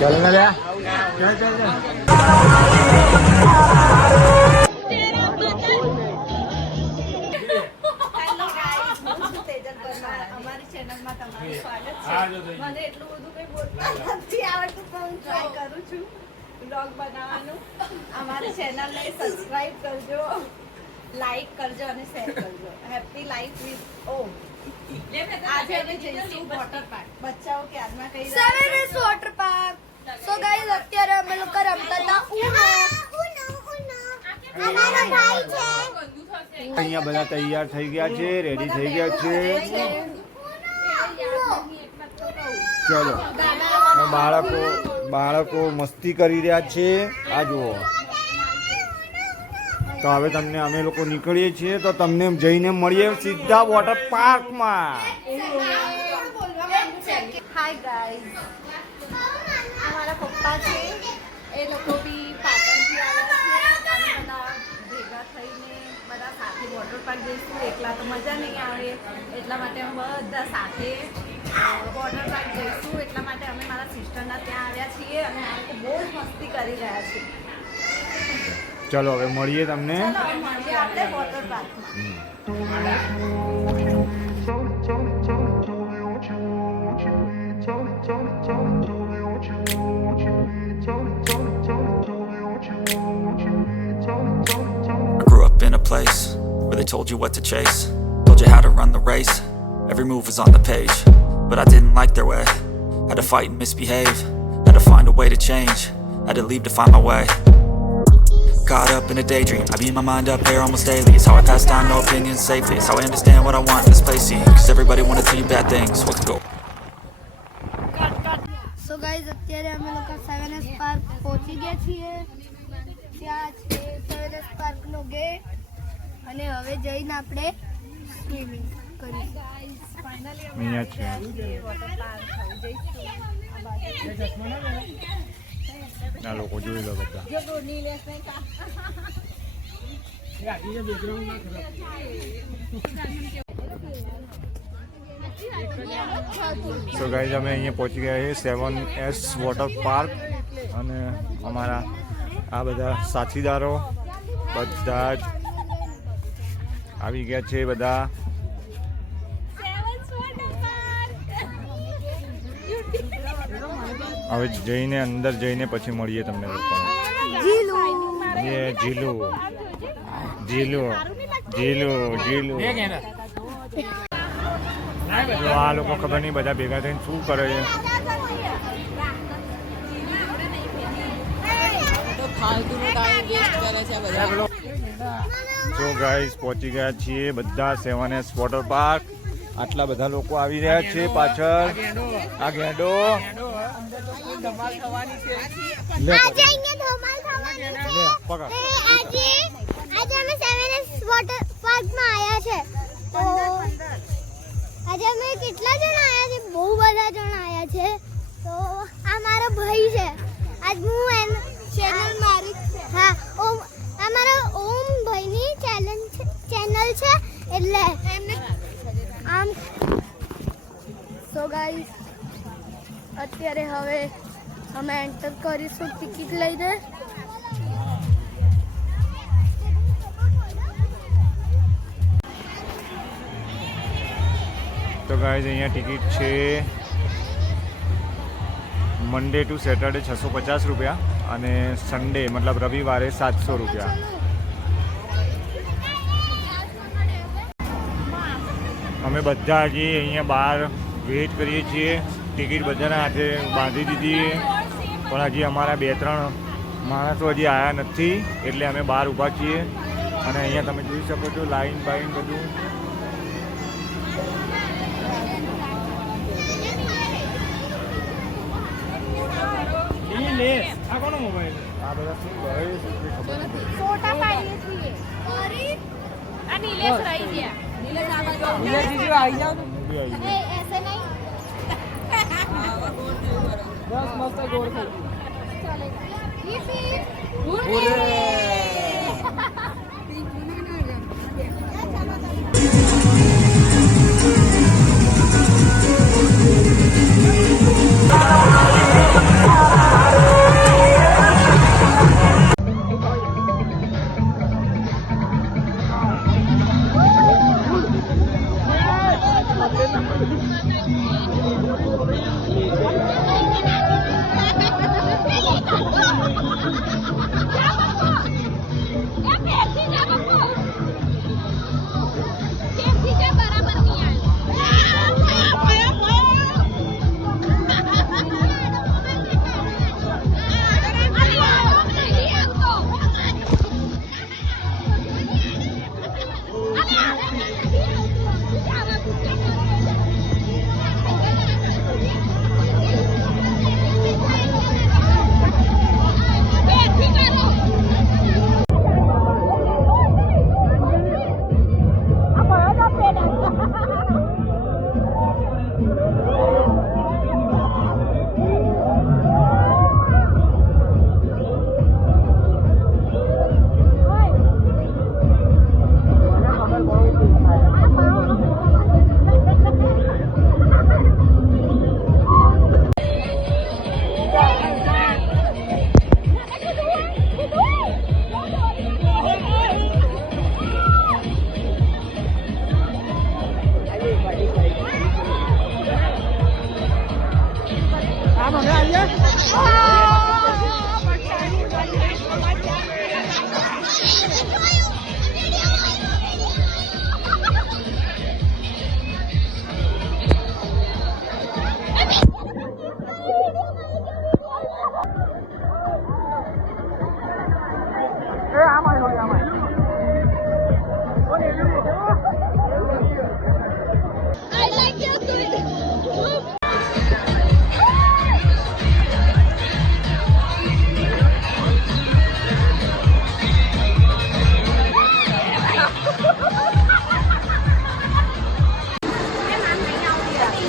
चल ना ले चल चल અમારી ચેનલમાં તમારું સ્વાગત છે. મને એટલું બધું કંઈ બોલતા નથી આવડતું પણ હું ટ્રાય કરું છું બ્લોગ બનાવવાનું. અમારી ચેનલને સબસ્ક્રાઇબ કરજો, લાઈક કરજો અને શેર કરજો. હેપી લાઈફ વિથ ઓમ. આજે અમે જઈશું વોટર પાર્ક. બચ્ચાઓ ક્યારમાં કઈ સેવન વોટર પાર્ક. સો ગાઈસ અત્યારે અમે લોકો રમતા હતા અમારો ભાઈ છે. અહીંયા બધા તૈયાર થઈ ગયા છે, રેડી થઈ ગયા છે. ચલો બાળકો મસ્તી કરી રહ્યા છે. આ જુઓ. તો હવે તમને અમે લોકો નીકળીએ છીએ તો તમને જઈને મળીએ સીધા વોટર પાર્કમાં. હાય ગાઈસ, અમારા પપ્પા છે એ લોકો બી પાટણથી આવ્યા છે. અમે બધા ભેગા થઈને બધા સાથે વોટર પાર્ક જઈશું. એકલા તો મજા નહીં આવે એટલા માટે અમે બધા સાથે વોટર પાર્ક જઈશું. એટલા માટે અમે મારા સિસ્ટરના ત્યાં આવ્યા છીએ અને આ લોકો બહુ જ મસ્તી કરી રહ્યા છે. ચલો હવે મળીએ તમને. ચલો હવે મળીએ આપણે વોટર પાર્કમાં. I grew up in a place where they told you what to chase, told you how to run the race. Every move was on the page, but I didn't like their way. Had to fight and misbehave, had to find a way to change, had to leave to find my way. Caught up in a daydream, I beat my mind up there almost daily. It's how I pass time, no opinions safely. It's how I understand what I want in this place, see. Cause everybody wanna tell you bad things, what could go. So guys અત્યારે અમે લોકો સેવન park પહોંચી ગયા છીએ. ત્યાં છે સેવન પાર્કનો gate અને હવે જઈને આપણે સ્વિમિંગ કરીશું. અહીંયા છે. વોટર પાર્ક જઈશું. આ લોકો જોઈ લો બધા. સો ગાઈઝ અમે અહીંયા પહોંચી ગયા છીએ 7S વોટર પાર્ક અને અમારા આ બધા સાથીદારો બધા જ આવી ગયા છે. બધા હવે જઈને અંદર જઈને પછી મળીએ તમને લોકોને. જીલું આ લોકો ખબર નહીં બધા ભેગા થઈને શું કરે છે. તો ગાઈસ પહોંચી ગયા છીએ બધા 7S વોટર પાર્ક. આટલા બધા લોકો આવી રહ્યા છે પાછળ. આ ગેંડો આજે અમે 7S વોટર પાર્કમાં આવ્યા છે. તો આજે અમે કેટલા જણ આવ્યા છે? બહુ બધા જણ આવ્યા છે. તો આ મારો ભાઈ છે. આજ હું એન ચેનલ મારી છે. હા, ઓમ અમારા ઓમ ભાઈની ચેનલ છે એટલે એમને આમ. સો ગાઈસ અત્યારે હવે અમે એન્ટર કરીશું ટિકિટ લઈને. તો ગાઈઝ અહીંયા ટિકિટ છે મંડે ટુ સેટરડે 650 રૂપિયા અને સન્ડે મતલબ રવિવારે 700 રૂપિયા. અમે બધા હજી અહીંયા બહાર વેઇટ કરીએ છીએ. ટિકિટ બધાના હાથે બાંધી દીધી પણ હજી અમારા 2-3 માણસો હજી આવ્યા નથી એટલે અમે બહાર ઊભા છીએ. અને અહીંયા તમે જોઈ શકો છો લાઈન બાઈન બધું. આ કોનો મોબાઈલ? આ બધા શું કરે છે ખબર નથી. ફોટા પાડીએ છીએ. આ નીલેશ રહી ગયા. નીલેશ આવી જાઓ. હું બી આવી ગયો. ऐसे नहीं बस मस्त गोड़ થઈ चलेगा. ये પૂરે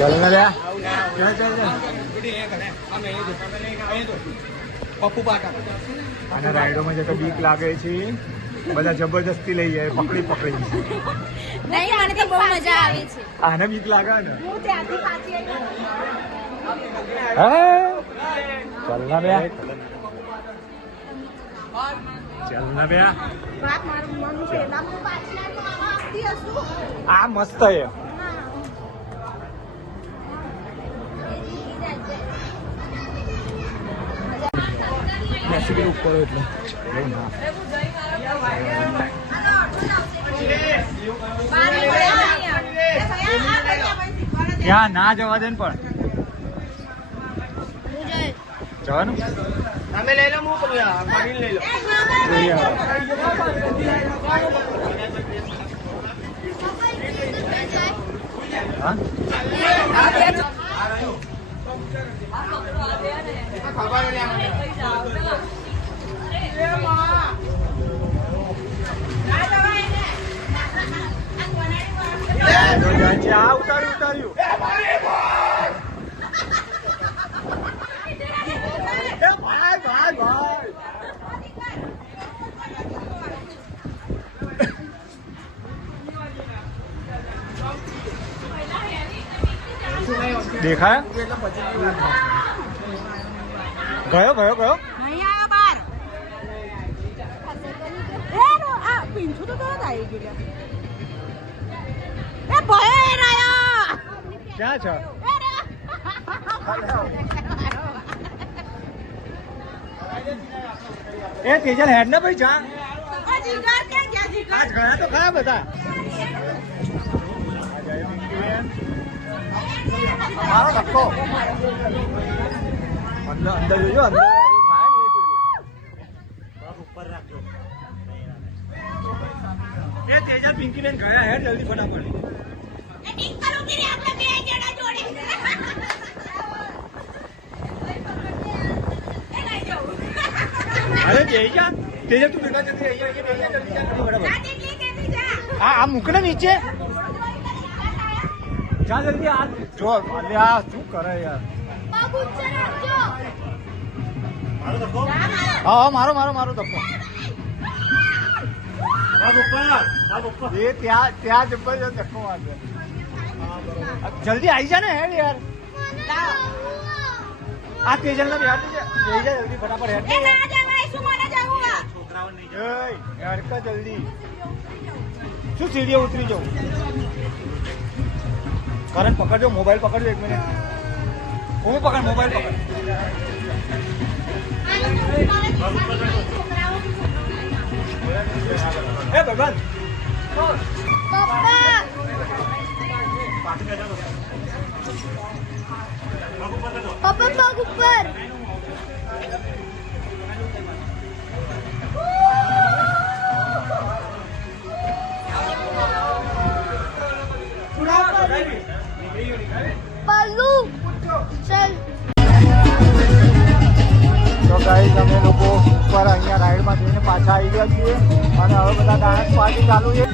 ચાલ ના લે પપ્પુ પાકા અને રાઈડોમાં જતો બીક લાગે છે બધા જબરજસ્તી લઈ જાય પકડી નહીં મને તો બહુ મજા આવે છે આને બીક લાગે ને હું ત્યાંથી પાછી ચાલ ના બે ચાલ ના બે વાત મારું મન પહેલા હું પાછી આવતી હશું આ મસ્ત છે બેસી ઉપર એટલે ત્યાં ના જવા દે ને પણ જવાનું તમે લઈ લો હું પાણી લઈ લો હા ઉતાર્યું દેખાય ગયો ગયો ગયો નહીં આવ્યો બાર આ પિંછું તો તરત આવી ગયું એ ભય રહ્યો ક્યાં છો એ તેજલ હેડ ને ભાઈ જા આજ ગયા તો ખરા બધા મારો ધક્કો અંદર અંદર જોજો અંદર ઉપર રાખજો એ તેજલ પિંકી બેન ગયા હેડ જલ્દી ફટાફટ અરે જઈ જા તેજલ તું ભેગા જલ્દી અહીંયા જલ્દી જા બરાબર આ મૂક ને નીચે જા જલ્દી આ જો અલે આ શું કરે યાર હા મારો મારો મારો ધક્કો એ ત્યાં ત્યાં જબરજસ્ત ધક્કો વાગે જલ્દી આવી જા ને હેડ યાર આ તેજલ ને બિહાર જઈ જા જલ્દી ફટાફટ હેડ હેડ જલ્દી શું સીડીએ ઉતરી જાઉં કરંટ પકડજો મોબાઈલ પકડજો 1 મિનિટ હું પકડ મોબાઈલ પકડ એ ભગવાન પપ્પા પગ ઉપર પલ્લુ ચલ તો ગાઈસ અમે લોકો ઉપર અહીંયા રાઈડમાં જઈને પાછા આવી ગયા છીએ અને હવે બધા ડાન્સ પાર્ટી ચાલુ છે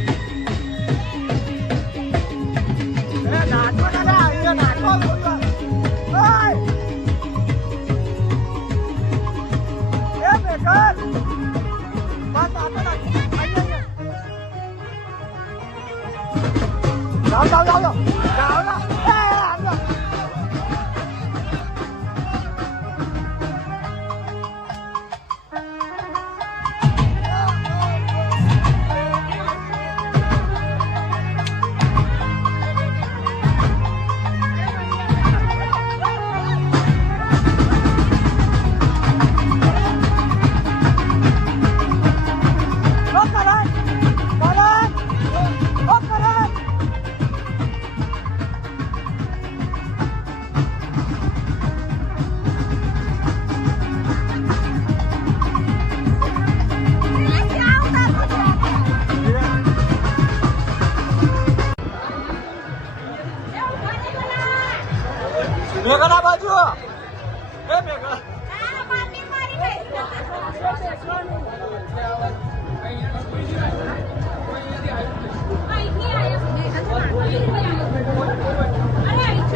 નાચો દાદા અહીંયા નાચો એ બેકર બસ આટો જાઓ જાઓ જાઓ જાઓ ના મેઘના બાજુ એ મેઘના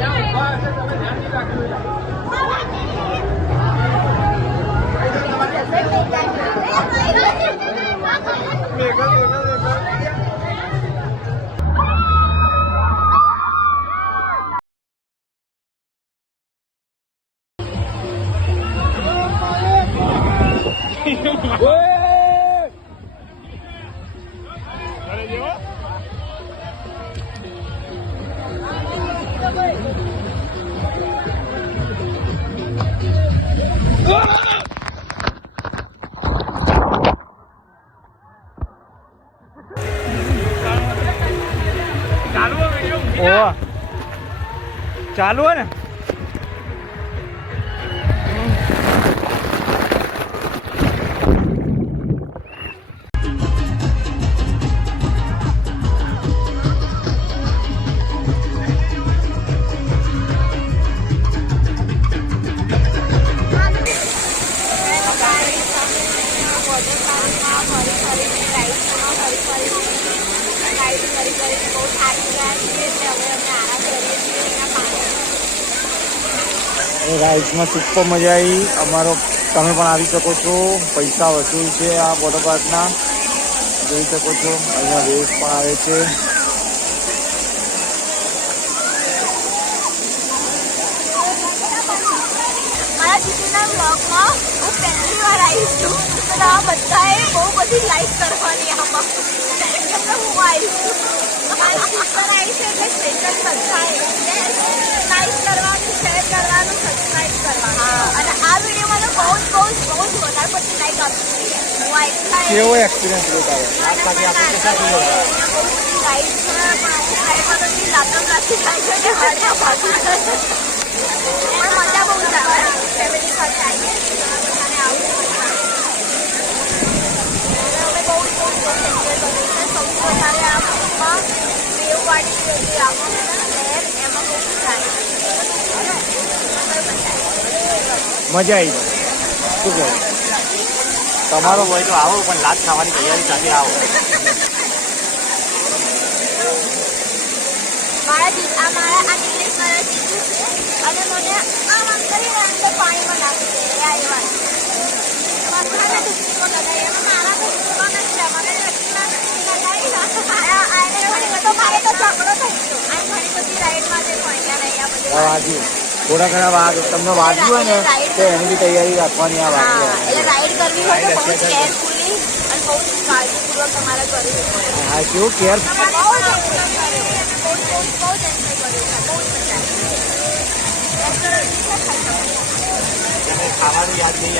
અરે ઓહ ચાલુ હે ને રાઈડમાં સુપર મજા આવી અમારો તમે પણ આવી શકો છો પૈસા વસૂલ છે આ વોટર પાર્કના જોઈ શકો છો અહીંયા રેસ પણ આવે છે મારા દીદીના બ્લોગમાં હું પહેલી વાર આવી છું તો આ બધાએ બહુ બધી લાઈક કરવાની આમાં એટલે હું આવી છું મારી સિસ્ટર આવી છે એટલે સ્પેશિયલ બધાએ લાઈક કરવાનું શેર કરવાનું સબસ્ક્રાઈબ કરવાનું અને આ વિડીયોમાં તો બહુ જ વધારે પડતી લાઈક આપવી જોઈએ હું આ એકલા કેવો એક્સપિરિયન્સ રહ્યો તારો બહુ બધી લાઈક છે પણ અમુક લાઈકમાં તો લાગમ રાખી થાય છે કે હાડ્યા ભાગી પણ મજા બહુ જ આવે ફેમિલી સાથે આવીએ અને આવું અમે બહુ એન્જોય કર્યું છે સૌથી વધારે આ બુકમાં દેવવાડી જે આમાં લહેર એમાં બહુ મજા આવી મજા આવી શું કહે તમારો હોય તો આવો પણ લાત ખાવાની તૈયારી સાથે આવો મારા આ નિલેશ મારા જીજુ છે અને મને આમ કરીને અંદર પાણીમાં નાખી દે એ આવ્યા બધાને દુઃખીમાં લગાવી એમાં મારા તો દુઃખો નથી મને લગાવી તો મારે તો ઝઘડો થઈ ગયો આ ઘણી બધી રાઈડમાં જે ભણ્યા નહીં આ બધું વાગ્યું થોડા ઘણા તમને વાગ્યું હોય ને તો એની બી તૈયારી રાખવાની આ વાગ્યું એટલે રાઈડ કરવી હોય તો બહુ જ કેરફુલી અને બહુ જ કાળજીપૂર્વક તમારે કરવી પડે હા કેવું કેર બહુ જ એન્જોય કર્યું છે બહુ જ મજા આવી રેસ્ટોરન્ટ ખાવાનું યાદ નહીં